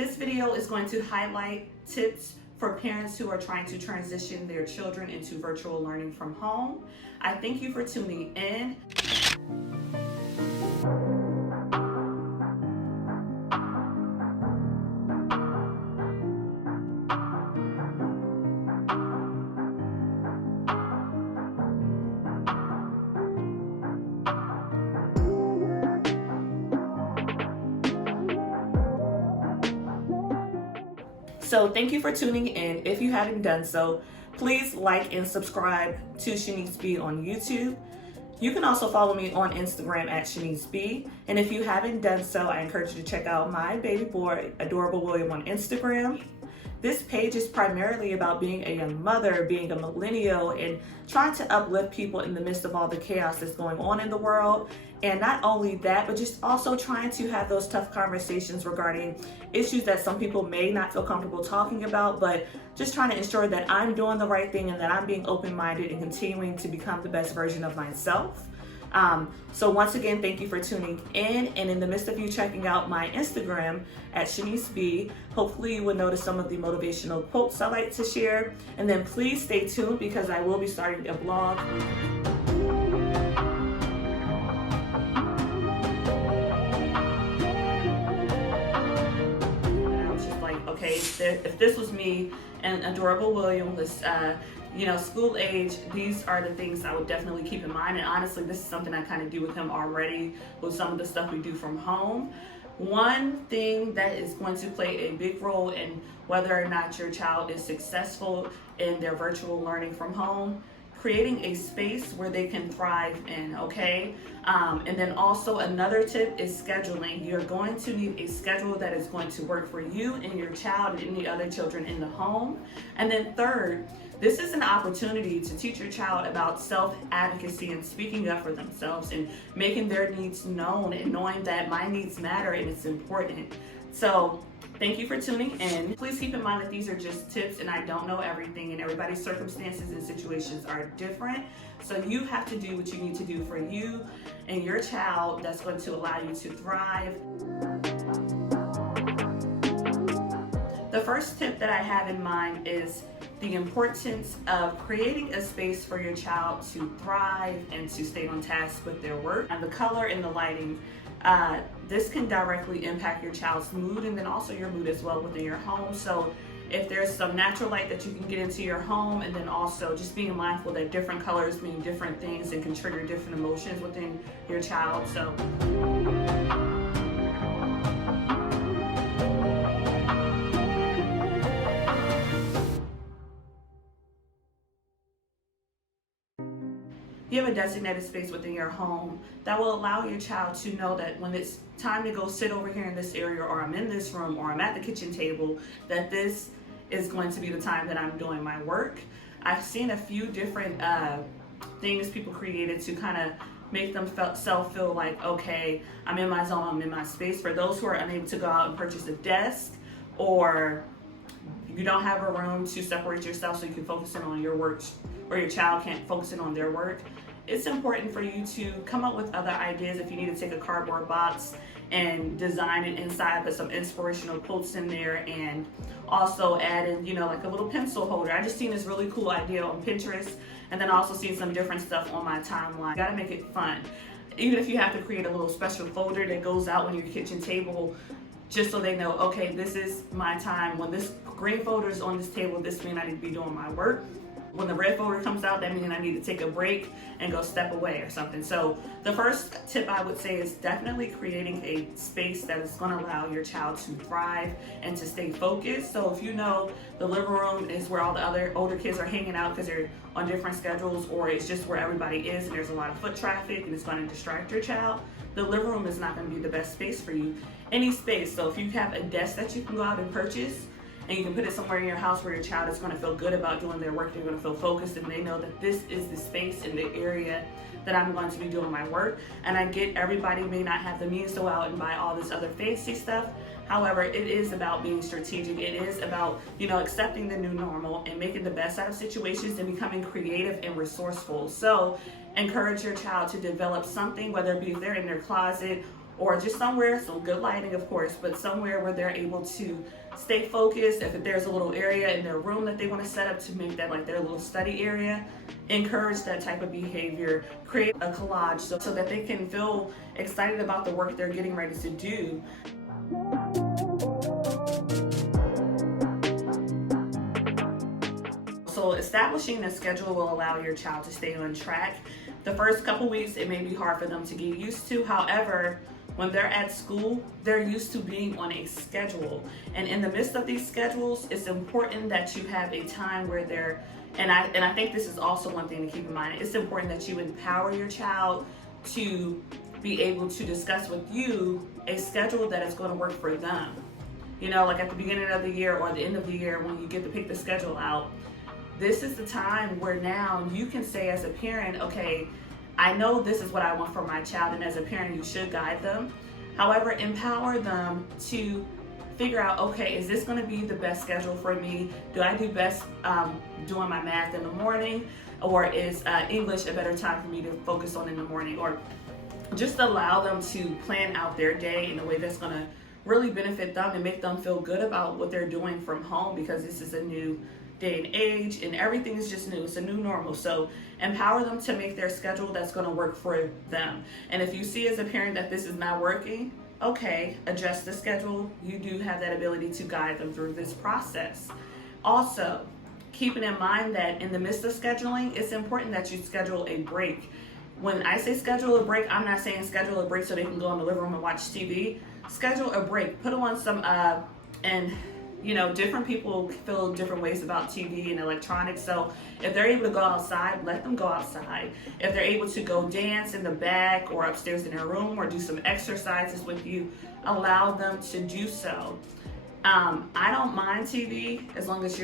This video is going to highlight tips for parents who are trying to transition their children into virtual learning from home. I thank you for tuning in. So thank you for tuning in. If you haven't done so, please like and subscribe to Shaniece Be on YouTube. You can also follow me on Instagram at Shaniece Be. And if you haven't done so, I encourage you to check out my baby boy, Adorable William, on Instagram. This page is primarily about being a young mother, being a millennial, and trying to uplift people in the midst of all the chaos that's going on in the world. And not only that, but just also trying to have those tough conversations regarding issues that some people may not feel comfortable talking about, but just trying to ensure that I'm doing the right thing and that I'm being open-minded and continuing to become the best version of myself. So once again, thank you for tuning in. And in the midst of you checking out my Instagram at Shaniece Be, hopefully you will notice some of the motivational quotes I like to share. And then please stay tuned because I will be starting a blog. And I was just like, okay, if this was me and Adorable William was, school age, these are the things I would definitely keep in mind. And honestly, this is something I kind of do with him already with some of the stuff we do from home. One thing that is going to play a big role in whether or not your child is successful in their virtual learning from home, creating a space where they can thrive in, okay? And then also another tip is scheduling. You're going to need a schedule that is going to work for you and your child and any other children in the home. And then third, this is an opportunity to teach your child about self-advocacy and speaking up for themselves and making their needs known and knowing that my needs matter and it's important. So thank you for tuning in. Please keep in mind that these are just tips and I don't know everything and everybody's circumstances and situations are different. So you have to do what you need to do for you and your child that's going to allow you to thrive. The first tip that I have in mind is the importance of creating a space for your child to thrive and to stay on task with their work. And the color and the lighting, this can directly impact your child's mood and then also your mood as well within your home. So if there's some natural light that you can get into your home, and then also just being mindful that different colors mean different things and can trigger different emotions within your child. So you have a designated space within your home that will allow your child to know that when it's time to go sit over here in this area, or I'm in this room, or I'm at the kitchen table, that this is going to be the time that I'm doing my work. I've seen a few different things people created to kind of make themselves feel like, okay, I'm in my zone, I'm in my space. For those who are unable to go out and purchase a desk, or you don't have a room to separate yourself so you can focus in on your work, or your child can't focus in on their work, it's important for you to come up with other ideas. If you need to take a cardboard box and design it inside, put some inspirational quotes in there, and also add in, like a little pencil holder. I just seen this really cool idea on Pinterest, and then also seen some different stuff on my timeline. You gotta make it fun. Even if you have to create a little special folder that goes out on your kitchen table, just so they know, okay, this is my time. When this green folder is on this table, this means I need to be doing my work. When the red folder comes out, that means I need to take a break and go step away or something. So the first tip I would say is definitely creating a space that is going to allow your child to thrive and to stay focused. So if you know the living room is where all the other older kids are hanging out because they're on different schedules, or it's just where everybody is and there's a lot of foot traffic and it's going to distract your child, the living room is not going to be the best space for you. Any space. So if you have a desk that you can go out and purchase, and you can put it somewhere in your house where your child is going to feel good about doing their work, they're going to feel focused, and they know that this is the space in the area that I'm going to be doing my work. And I get everybody may not have the means to go out and buy all this other fancy stuff. However, it is about being strategic. It is about, accepting the new normal and making the best out of situations and becoming creative and resourceful. So encourage your child to develop something, whether it be if they're in their closet or just somewhere, some good lighting of course, but somewhere where they're able to stay focused. If there's a little area in their room that they want to set up to make that like their little study area, encourage that type of behavior. Create a collage so that they can feel excited about the work they're getting ready to do. So establishing a schedule will allow your child to stay on track. The first couple weeks, it may be hard for them to get used to. However, when they're at school, they're used to being on a schedule. And in the midst of these schedules, it's important that you have a time where they're, and I think this is also one thing to keep in mind, it's important that you empower your child to be able to discuss with you a schedule that is going to work for them. You know, like at the beginning of the year or the end of the year when you get to pick the schedule out, this is the time where now you can say as a parent, okay, I know this is what I want for my child, and as a parent, you should guide them. However, empower them to figure out, okay, is this going to be the best schedule for me? Do I do best doing my math in the morning, or is English a better time for me to focus on in the morning? Or just allow them to plan out their day in a way that's going to really benefit them and make them feel good about what they're doing from home, because this is a new day and age and everything is just new. It's a new normal. So empower them to make their schedule that's going to work for them. And if you see as a parent that this is not working, okay, adjust the schedule. You do have that ability to guide them through this process. Also, keeping in mind that in the midst of scheduling, it's important that you schedule a break. When I say schedule a break, I'm not saying schedule a break so they can go in the living room and watch TV. Schedule a break. Put on some, and you know, different people feel different ways about TV and electronics. So if they're able to go outside, let them go outside. If they're able to go dance in the back or upstairs in their room or do some exercises with you, allow them to do so. I don't mind TV as long as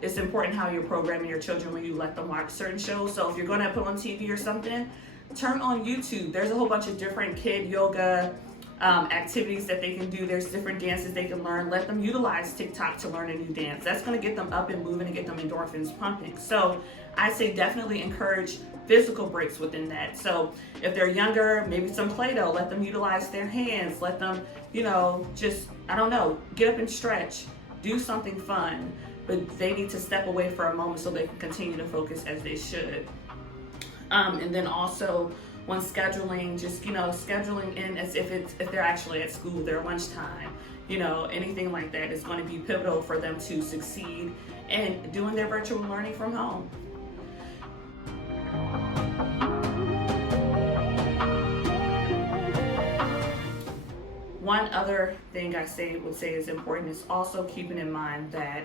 it's important how you're programming your children when you let them watch certain shows. So if you're gonna put on TV or something, turn on YouTube. There's a whole bunch of different kid yoga activities that they can do. There's different dances they can learn. Let them utilize TikTok to learn a new dance. That's going to get them up and moving and get them endorphins pumping. So I say definitely encourage physical breaks within that. So if they're younger, maybe some Play-Doh, let them utilize their hands. Let them, you know, just, I don't know, get up and stretch. Do something fun. But they need to step away for a moment so they can continue to focus as they should. And then also, when scheduling, just, you know, scheduling in as if they're actually at school, their lunchtime, you know, anything like that is going to be pivotal for them to succeed and doing their virtual learning from home. One other thing I would say is important is also keeping in mind that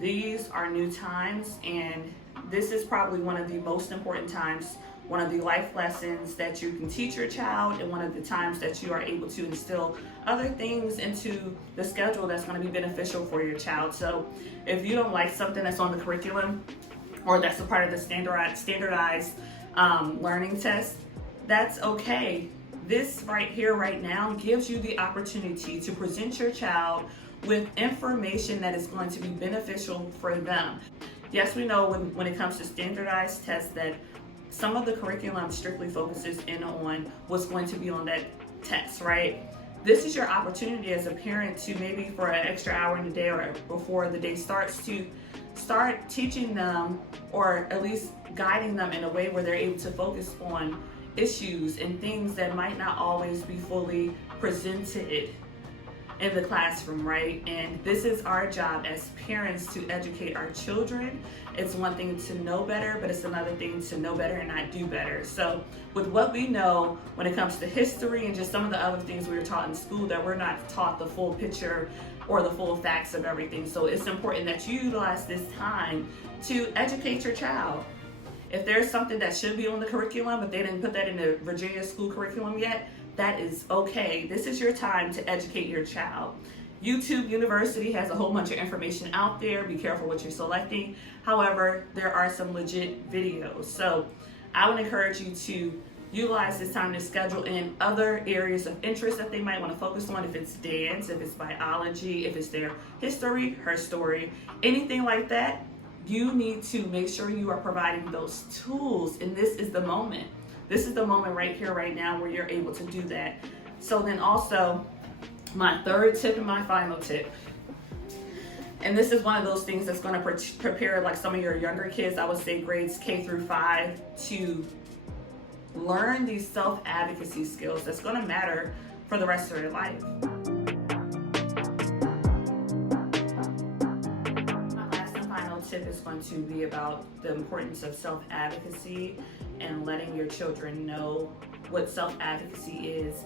these are new times, and this is probably one of the most important times, one of the life lessons that you can teach your child, and one of the times that you are able to instill other things into the schedule that's going to be beneficial for your child. So if you don't like something that's on the curriculum or that's a part of the standardized learning test, that's okay. This right here, right now, gives you the opportunity to present your child with information that is going to be beneficial for them. Yes, we know when it comes to standardized tests that some of the curriculum strictly focuses in on what's going to be on that test, right? This is your opportunity as a parent to maybe for an extra hour in the day or before the day starts to start teaching them, or at least guiding them in a way where they're able to focus on issues and things that might not always be fully presented in the classroom, right? And this is our job as parents to educate our children. It's one thing to know better, but it's another thing to know better and not do better. So with what we know when it comes to history and just some of the other things we were taught in school, that we're not taught the full picture or the full facts of everything. So it's important that you utilize this time to educate your child. If there's something that should be on the curriculum, but they didn't put that in the Virginia school curriculum yet, that is okay. This is your time to educate your child. YouTube University has a whole bunch of information out there. Be careful what you're selecting. However, there are some legit videos. So I would encourage you to utilize this time to schedule in other areas of interest that they might want to focus on. If it's dance, if it's biology, if it's their history, her story, anything like that, you need to make sure you are providing those tools. And this is the moment. this is the moment right here, right now, where you're able to do that. So then also, my third tip and my final tip, and this is one of those things that's going to prepare like some of your younger kids, I would say grades K through 5, to learn these self-advocacy skills that's going to matter for the rest of their life. My last and final tip is going to be about the importance of self-advocacy and letting your children know what self-advocacy is.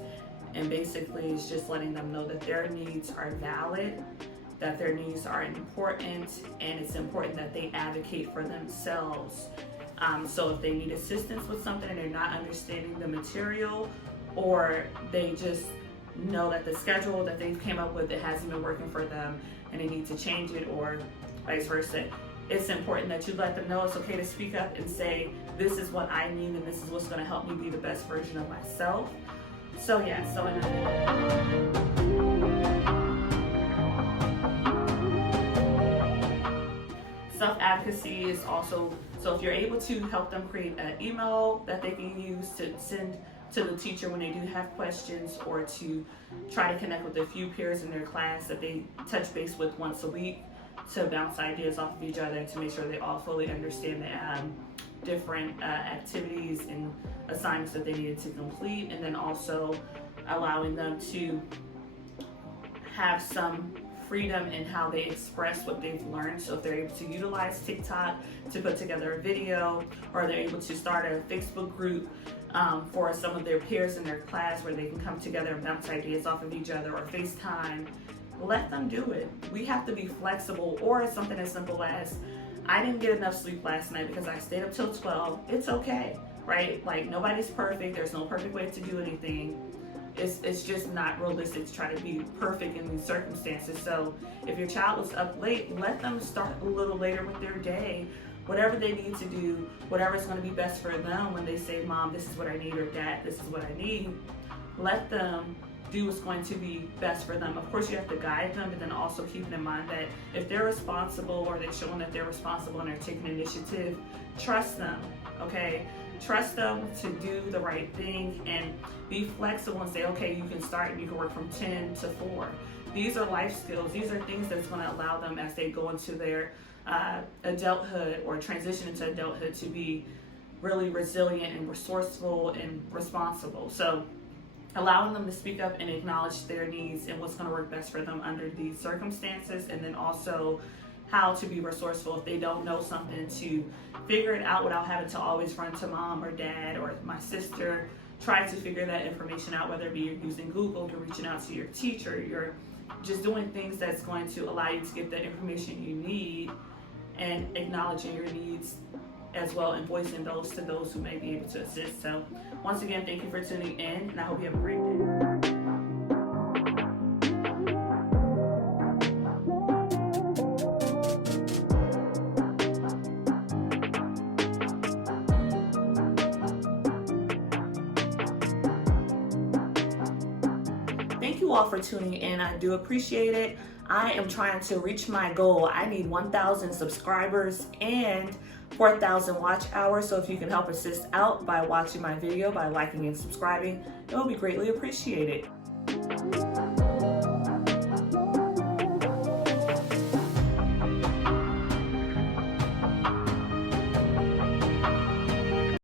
And basically it's just letting them know that their needs are valid, that their needs are important, and it's important that they advocate for themselves. So if they need assistance with something and they're not understanding the material, or they just know that the schedule that they've came up with, it hasn't been working for them and they need to change it, or vice versa, it's important that you let them know it's okay to speak up and say, this is what I need and this is what's going to help me be the best version of myself. So yeah, self-advocacy is also, so if you're able to help them create an email that they can use to send to the teacher when they do have questions, or to try to connect with a few peers in their class that they touch base with once a week to bounce ideas off of each other and to make sure they all fully understand the different activities and assignments that they needed to complete, and then also allowing them to have some freedom in how they express what they've learned. So if they're able to utilize TikTok to put together a video, or they're able to start a Facebook group for some of their peers in their class where they can come together and bounce ideas off of each other, or FaceTime, let them do it. We have to be flexible. Or something as simple as, I didn't get enough sleep last night because I stayed up till 12. It's okay, right? Like, nobody's perfect. There's no perfect way to do anything. It's just not realistic to try to be perfect in these circumstances. So if your child was up late, let them start a little later with their day. Whatever they need to do, whatever is going to be best for them when they say, Mom, this is what I need, or Dad, this is what I need, let them do what's going to be best for them. Of course, you have to guide them, but then also keeping in mind that if they're responsible, or they're showing that they're responsible and they're taking initiative, trust them, okay? Trust them to do the right thing, and be flexible and say, okay, you can start and you can work from 10 to 4. These are life skills. These are things that's going to allow them as they go into their adulthood, or transition into adulthood, to be really resilient and resourceful and responsible. So allowing them to speak up and acknowledge their needs and what's going to work best for them under these circumstances, and then also how to be resourceful if they don't know something, to figure it out without having to always run to Mom or Dad or my sister. Try to figure that information out, whether it be you're using Google, you're reaching out to your teacher, you're just doing things that's going to allow you to get the information you need, and acknowledging your needs as well, and voicing those to those who may be able to assist. So once again, thank you for tuning in, and I hope you have a great day. Thank you all for tuning in. I do appreciate it. I am trying to reach my goal. I need 1,000 subscribers and 4,000 watch hours. So if you can help assist out by watching my video, by liking and subscribing, it will be greatly appreciated.